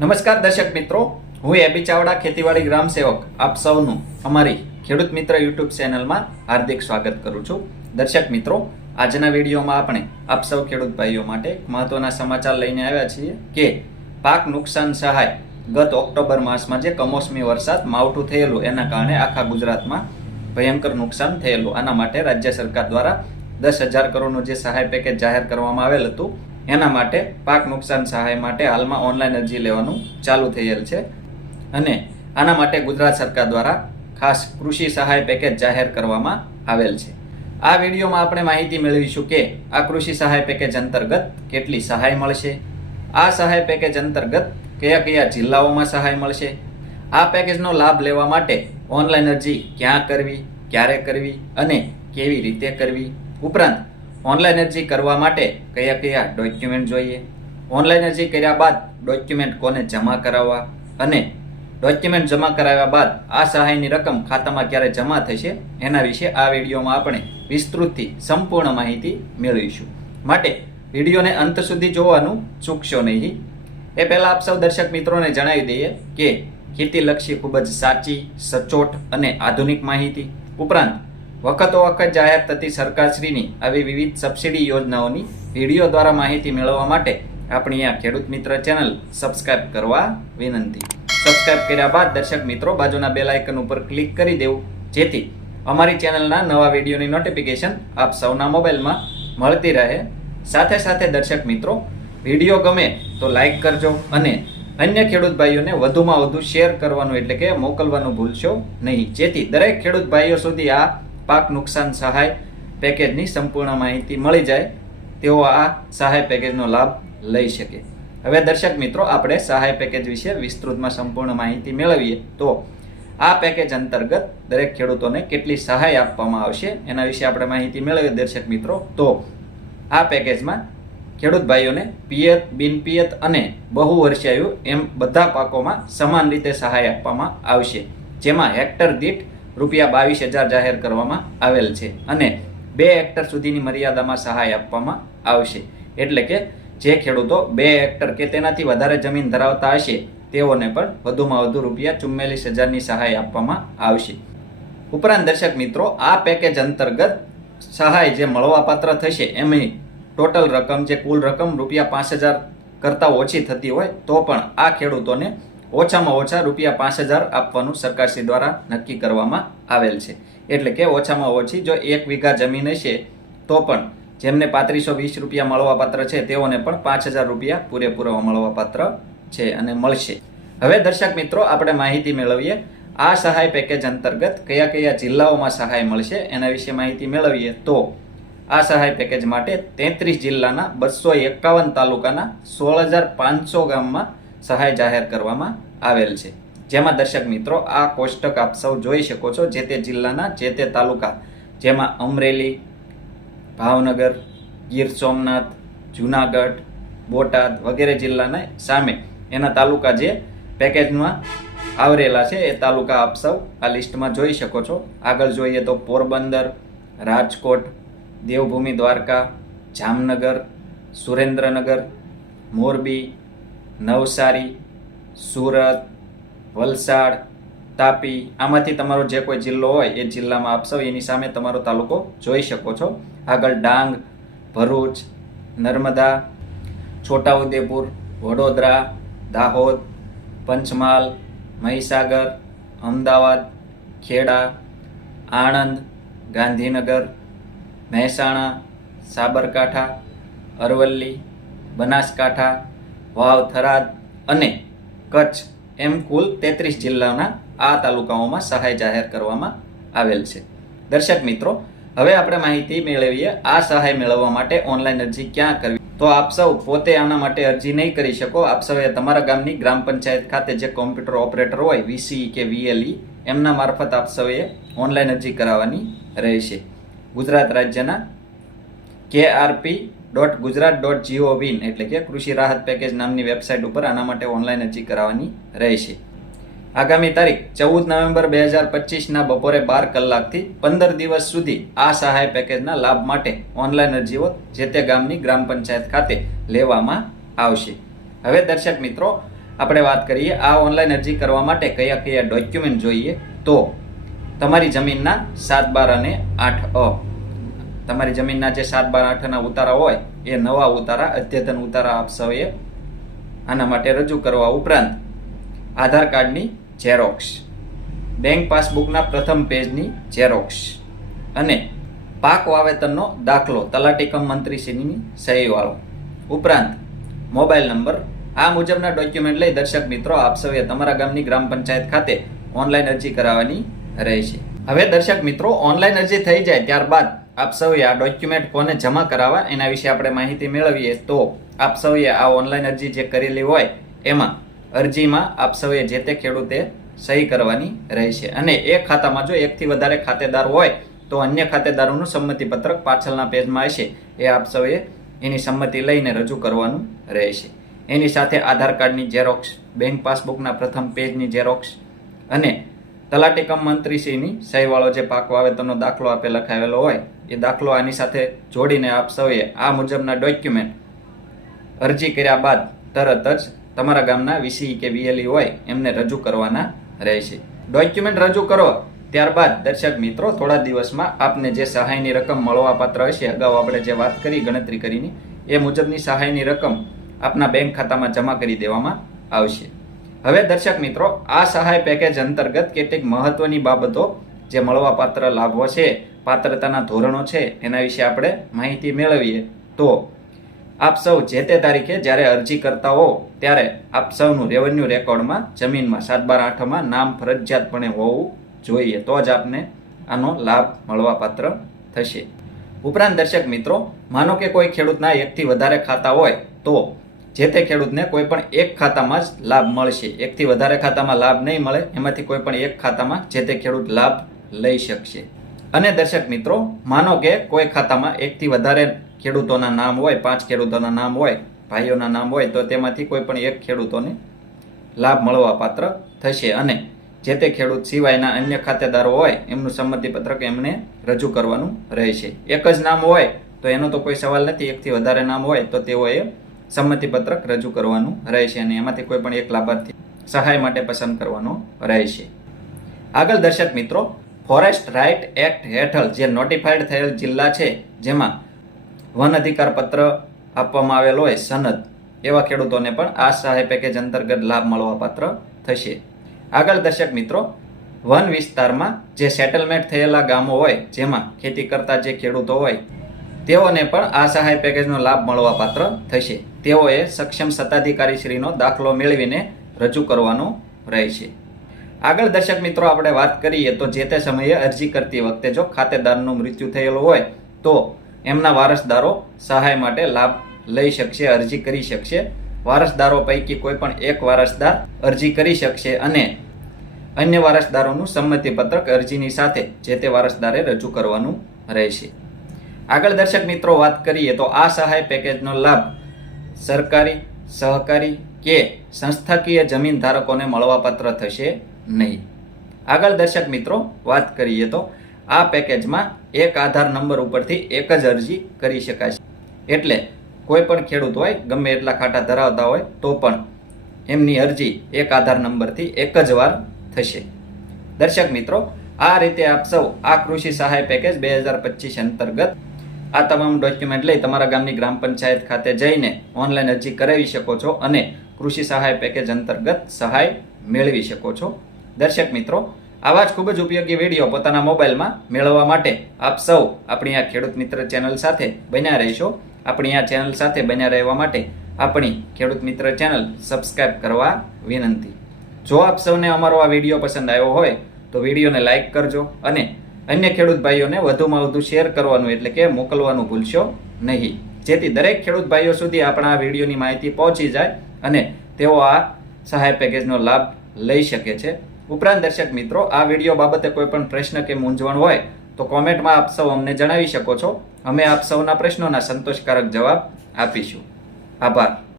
નમસ્કાર દર્શક મિત્રો, હું એબી ચાવડા ખેતીવાડી ગ્રામ સેવક આપ સૌનું અમારી ખેડૂત મિત્ર યુટ્યુબ ચેનલમાં હાર્દિક સ્વાગત કરું છું. દર્શક મિત્રો, આજના વિડીયોમાં આપણે આપ સૌ ખેડૂત ભાઈઓ માટે મહત્વના સમાચાર લઈને આવ્યા છીએ કે પાક નુકસાન સહાય ગત ઓક્ટોબર માસમાં જે કમોસમી વરસાદ માવઠું થયેલું એના કારણે આખા ગુજરાતમાં ભયંકર નુકસાન થયેલું. આના માટે રાજ્ય સરકાર દ્વારા 10,000 કરોડનું જે સહાય પેકેજ જાહેર કરવામાં આવેલ હતું એના માટે પાક નુકસાન સહાય માટે હાલમાં ઓનલાઈન અરજી લેવાનું ચાલુ થયેલ છે અને આના માટે ગુજરાત સરકાર દ્વારા ખાસ કૃષિ સહાય પેકેજ જાહેર કરવામાં આવેલ છે. આ વિડીયોમાં આપણે માહિતી મેળવીશું કે આ કૃષિ સહાય પેકેજ અંતર્ગત કેટલી સહાય મળશે, આ સહાય પેકેજ અંતર્ગત કયા કયા જિલ્લાઓમાં સહાય મળશે, આ પેકેજનો લાભ લેવા માટે ઓનલાઈન અરજી ક્યાં કરવી, ક્યારે કરવી અને કેવી રીતે કરવી, ઉપરાંત ઓનલાઈન અરજી કરવા માટે કયા કયા ડોક્યુમેન્ટ જોઈએ, ઓનલાઈન અરજી કર્યા બાદ ડોક્યુમેન્ટ કોને જમા કરાવવા અને ડોક્યુમેન્ટ જમા કરાવ્યા બાદ આ સહાયની રકમ ખાતામાં ક્યારે જમા થશે એના વિશે આ વિડીયોમાં આપણે વિસ્તૃતથી સંપૂર્ણ માહિતી મેળવીશું. માટે વિડીયોને અંત સુધી જોવાનું ચૂકશો નહીં. એ પહેલાં આપ સૌ દર્શક મિત્રોને જણાવી દઈએ કે ખેતીલક્ષી ખૂબ જ સાચી, સચોટ અને આધુનિક માહિતી, ઉપરાંત વખતો વખત જાહેર થતી સરકારશ્રીની આવી વિવિધ સબસિડી યોજનાઓની વિડીયો દ્વારા માહિતી મેળવવા માટે આપણી આ ખેડૂત મિત્ર ચેનલ સબસ્ક્રાઇબ કરવા વિનંતી. સબસ્ક્રાઇબ કર્યા બાદ દર્શક મિત્રો બાજુના બેલ આઇકન ઉપર ક્લિક કરી દેવું, જેથી અમારી ચેનલના નવા વિડીયોની નોટિફિકેશન આપ સૌના મોબાઈલમાં મળતી રહે. સાથે સાથે દર્શક મિત્રો, વિડીયો ગમે તો લાઈક કરજો અને અન્ય ખેડૂત ભાઈઓને વધુમાં વધુ શેર કરવાનું એટલે કે મોકલવાનું ભૂલશો નહીં, જેથી દરેક ખેડૂત ભાઈઓ સુધી આ પાક નુકસાન સહાય પેકેજની સંપૂર્ણ માહિતી મળી જાય, તેઓ આ સહાય પેકેજનો લાભ લઈ શકે. હવે દર્શક મિત્રો, આપણે સહાય પેકેજ વિશે વિસ્તૃતમાં સંપૂર્ણ માહિતી મેળવીએ તો આ પેકેજ અંતર્ગત દરેક ખેડૂતોને કેટલી સહાય આપવામાં આવશે એના વિશે આપણે માહિતી મેળવીએ. દર્શક મિત્રો, તો આ પેકેજમાં ખેડૂત ભાઈઓને પિયત, બિનપિયત અને બહુવર્ષાયુ એમ બધા પાકોમાં સમાન રીતે સહાય આપવામાં આવશે, જેમાં હેક્ટર દીઠ ₹22,000 જાહેર કરવામાં આવેલ છે અને 2 હેક્ટર સુધીની મર્યાદામાં સહાય આપવામાં આવશે. એટલે કે જે ખેડૂતો 2 હેક્ટર કે તેનાથી વધારે જમીન ધરાવતા હશે તેઓને પણ વધુમાં વધુ ₹44,000ની સહાય આપવામાં આવશે. ઉપરાંત દર્શક મિત્રો, આ પેકેજ અંતર્ગત સહાય જે મળવાપાત્ર થશે એમની ટોટલ રકમ, જે કુલ રકમ ₹5,000 કરતાં ઓછી થતી હોય તો પણ આ ખેડૂતોને ઓછામાં ઓછા ₹5,000 આપવાનું સરકારશ્રી દ્વારા નક્કી કરવામાં આવેલ છે. એટલે કે ઓછામાં ઓછી જો 1 વીઘા જમીન હશે તો પણ જેમને ₹3,320 મળવાપાત્ર છે તેઓને પણ ₹5,000 પૂરેપૂરા મળવાપાત્ર છે અને મળશે. હવે દર્શક મિત્રો, આપણે માહિતી મેળવીએ આ સહાય પેકેજ અંતર્ગત કયા કયા જિલ્લાઓમાં સહાય મળશે એના વિશે માહિતી મેળવીએ તો આ સહાય પેકેજ માટે 33 જિલ્લાના 251 તાલુકાના 16,500 ગામમાં સહાય જાહેર કરવામાં આવેલ છે. જેમાં દર્શક મિત્રો, આ કોષ્ટક આપ સૌ જોઈ શકો છો જે તે જિલ્લાના જે તે તાલુકા, જેમાં અમરેલી, ભાવનગર, ગીર સોમનાથ, જુનાગઢ, બોટાદ વગેરે જિલ્લાના સામે એના તાલુકા જે પેકેજમાં આવરેલા છે એ તાલુકા આપ સૌ આ લિસ્ટમાં જોઈ શકો છો. આગળ જોઈએ તો પોરબંદર, રાજકોટ, દેવભૂમિ દ્વારકા, જામનગર, સુરેન્દ્રનગર, મોરબી, નવસારી, સુરત, વલસાડ, તાપી, આમાંથી તમારો જે કોઈ જિલ્લો હોય એ જિલ્લામાં આપ સૌ એની સામે તમારો તાલુકો જોઈ શકો છો. આગળ ડાંગ, ભરૂચ, નર્મદા, છોટાઉદેપુર, વડોદરા, દાહોદ, પંચમહાલ, મહીસાગર, અમદાવાદ, ખેડા, આણંદ, ગાંધીનગર, મહેસાણા, સાબરકાંઠા, અરવલ્લી, બનાસકાંઠા, વાવ, થરાદ અને કચ્છ એમ કુલ 33 જિલ્લાના આ તાલુકાઓમાં સહાય જાહેર કરવામાં આવેલ છે. દર્શક મિત્રો, હવે આપણે માહિતી મેળવીએ આ સહાય મેળવવા માટે ઓનલાઈન અરજી ક્યાં કરવી. તો આપ સૌ પોતે આના માટે અરજી નહીં કરી શકો. આપ સૌએ તમારા ગામની ગ્રામ પંચાયત ખાતે જે કોમ્પ્યુટર ઓપરેટર હોય, VCE કે VLE, એમના મારફત આપ સૌએ ઓનલાઈન અરજી કરાવવાની રહેશે. ગુજરાત રાજ્યના krp.gujarat.gov એટલે કે કૃષિ રાહત પેકેજ નામની વેબસાઇટ ઉપર આના માટે ઓનલાઈન અરજી કરાવવાની રહેશે. આગામી તારીખ 14 નવેમ્બર 2025ના બપોરે 12 કલાકથી 15 દિવસ સુધી આ સહાય પેકેજના લાભ માટે ઓનલાઈન અરજીઓ જે તે ગામની ગ્રામ પંચાયત ખાતે લેવામાં આવશે. હવે દર્શક મિત્રો, આપણે વાત કરીએ આ ઓનલાઈન અરજી કરવા માટે કયા કયા ડોક્યુમેન્ટ જોઈએ. તો તમારી જમીનના 7/12 અને 8A, તમારી જમીનના જે 7/12, 8ના ઉતારા હોય એ નવા ઉતારા, અદ્યતન ઉતારા આપ સૌએ આના માટે રજૂ કરવા ઉપરાંત આધાર કાર્ડની ઝેરોક્સ, બેંક પાસબુકના પ્રથમ પેજની ઝેરોક્સ અને પાક વાવેતરનો દાખલો તલાટી કમ મંત્રીશ્રીની સહીવાળો ઉપરાંત મોબાઈલ નંબર. આ મુજબના ડોક્યુમેન્ટ લઈ દર્શક મિત્રો આપ સૌએ તમારા ગામની ગ્રામ પંચાયત ખાતે ઓનલાઈન અરજી કરાવવાની રહેશે. હવે દર્શક મિત્રો ઓનલાઈન અરજી થઈ જાય ત્યારબાદ આપ સૌએ આ ડોક્યુમેન્ટ કોને જમા કરાવવા એના વિશે આપણે માહિતી મેળવીએ. તો આપ સૌએ આ ઓનલાઈન અરજી જે કરેલી હોય એમાં અરજીમાં આપ સૌએ જે તે ખેડૂતે સહી કરવાની રહેશે અને એ ખાતામાં જો એકથી વધારે ખાતેદાર હોય તો અન્ય ખાતેદારોનું સંમતિપત્રક પાછળના પેજમાં હશે, એ આપ સૌએ એની સંમતિ લઈને રજૂ કરવાનું રહેશે. એની સાથે આધાર કાર્ડની ઝેરોક્સ, બેંક પાસબુકના પ્રથમ પેજની ઝેરોક્સ અને તલાટી કમ મંત્રીશ્રીની સહીવાળો જે પાક વાવેતરનો દાખલો આપે લખાવેલો હોય એ દાખલો આની સાથે જોડીને આપ સૌએ આ મુજબના ડોક્યુમેન્ટ અરજી કર્યા બાદ તરત જ તમારા ગામના વીસી કે વીએલઈ હોય એમને રજૂ કરવાના રહેશે. ડોક્યુમેન્ટ રજૂ કરો ત્યારબાદ દર્શક મિત્રો થોડા દિવસમાં આપને જે સહાયની રકમ મળવાપાત્ર હશે, અગાઉ આપણે જે વાત કરી ગણતરી કરીને એ મુજબની સહાયની રકમ આપના બેંક ખાતામાં જમા કરી દેવામાં આવશે. હવે દર્શક મિત્રો આ સહાય પેકેજ અંતર્ગત કેટલીક મહત્વની બાબતો જે મળવાપાત્ર લાભો છે, પાત્રતાના ધોરણો છે એના વિશે આપણે માહિતી મેળવીએ. તો આપ સૌ જે તે તારીખે જ્યારે અરજી કરતા હો ત્યારે આપ સૌનું રેવન્યુ રેકોર્ડમાં જમીનમાં 7/12, 8માં નામ ફરજિયાતપણે હોવું જોઈએ, તો જ આપને આનો લાભ મળવાપાત્ર થશે. ઉપરાંત દર્શક મિત્રો માનો કે કોઈ ખેડૂતના એકથી વધારે ખાતા હોય તો જે તે ખેડૂતને કોઈ પણ એક ખાતામાં જ લાભ મળશે. એકથી વધારે ખાતામાં લાભ નહીં મળે, એમાંથી કોઈ પણ એક ખાતામાં જે તે ખેડૂત લાભ લઈ શકશે. અને દર્શક મિત્રો માનો કે કોઈ ખાતામાં એકથી વધારે ખેડૂતોના નામ હોય, 5 ખેડૂતોના નામ હોય, ભાઈઓના નામ હોય, તો તેમાંથી કોઈ પણ એક ખેડૂતોને લાભ મળવાપાત્ર થશે અને જે તે ખેડૂત સિવાયના અન્ય ખાતેદારો હોય એમનું સંમતિપત્રક એમને રજૂ કરવાનું રહેશે. એક જ નામ હોય તો એનો તો કોઈ સવાલ નથી, એકથી વધારે નામ હોય તો તેઓએ સંમતિપત્રક રજૂ કરવાનું રહેશે અને એમાંથી કોઈ પણ એક લાભાર્થી સહાય માટે પસંદ કરવાનો રહેશે. આગળ દર્શક મિત્રો ફોરેસ્ટ રાઇટ એક્ટ હેઠળ જે નોટિફાઈડ થયેલ જિલ્લા છે જેમાં વન અધિકાર પત્ર આપવામાં આવેલો હોય સનદ, એવા ખેડૂતોને પણ આ સહાય પેકેજ અંતર્ગત લાભ મળવાપાત્ર થશે. આગળ દર્શક મિત્રો વન વિસ્તારમાં જે સેટલમેન્ટ થયેલા ગામો હોય જેમાં ખેતી કરતા જે ખેડૂતો હોય તેઓને પણ આ સહાય પેકેજનો લાભ મળવાપાત્ર થશે. તેઓએ સક્ષમ સત્તાધિકારીશ્રીનો દાખલો મેળવીને રજૂ કરવાનો રહેશે. આગળ દર્શક મિત્રો આપણે વાત કરીએ તો જે તે સમયે અરજી કરતી વખતે જો ખાતેદારનું મૃત્યુ થયેલું હોય તો એમના વારસદારો સહાય માટે લાભ લઈ શકશે, અરજી કરી શકશે. વારસદારો પૈકી કોઈ પણ એક વારસદાર અરજી કરી શકશે અને અન્ય વારસદારોનું સંમતિપત્રક અરજીની સાથે જે તે વારસદારે રજૂ કરવાનું રહેશે. આગળ દર્શક મિત્રો વાત કરીએ તો આ સહાય પેકેજનો લાભ સરકારી, સહકારી કે સંસ્થાકીય જમીન ધારકોને મળવાપાત્ર થશે નહીં. આગળ દર્શક મિત્રો વાત કરીએ તો આ પેકેજમાં એક આધાર નંબર ઉપરથી એક જ અરજી કરી શકાશે. એટલે કોઈ પણ ખેડૂત હોય ગમે એટલા ખાતા ધરાવતા હોય તો પણ એમની અરજી એક આધાર નંબરથી એક જ વાર થશે. દર્શક મિત્રો આ રીતે આપ સૌ આ કૃષિ સહાય પેકેજ 2025 અંતર્ગત આ તમામ ડોક્યુમેન્ટ લઈ તમારા ગામની ગ્રામ પંચાયત ખાતે જઈને ઓનલાઈન અરજી કરાવી શકો છો અને કૃષિ સહાય પેકેજ અંતર્ગત સહાય મેળવી શકો છો. દર્શક મિત્રો આવા જ ખૂબ જ ઉપયોગી વિડીયો પોતાના મોબાઈલમાં મેળવવા માટે આપ સૌ આપણી આ ખેડૂત મિત્ર ચેનલ સાથે બન્યા રહેશો. આપણી આ ચેનલ સાથે બન્યા રહેવા માટે આપણી ખેડૂત મિત્ર ચેનલ સબસ્ક્રાઇબ કરવા વિનંતી. જો આપ સૌને અમારો આ વિડીયો પસંદ આવ્યો હોય તો વિડીયોને લાઇક કરજો અને અન્ય ખેડૂત ભાઈઓને વધુમાં વધુ શેર કરવાનું એટલે કે મોકલવાનું ભૂલશો નહીં, જેથી દરેક ખેડૂત ભાઈઓ સુધી આપણા આ વિડીયોની માહિતી પહોંચી જાય અને તેઓ આ સહાય પેકેજનો લાભ લઈ શકે છે. ઉપરાંત દર્શક મિત્રો આ વિડીયો બાબતે કોઈ પણ પ્રશ્ન કે મૂંઝવણ હોય તો કોમેન્ટમાં આપ સૌ અમને જણાવી શકો છો. અમે આપ સૌના પ્રશ્નોના સંતોષકારક જવાબ આપીશું. આભાર.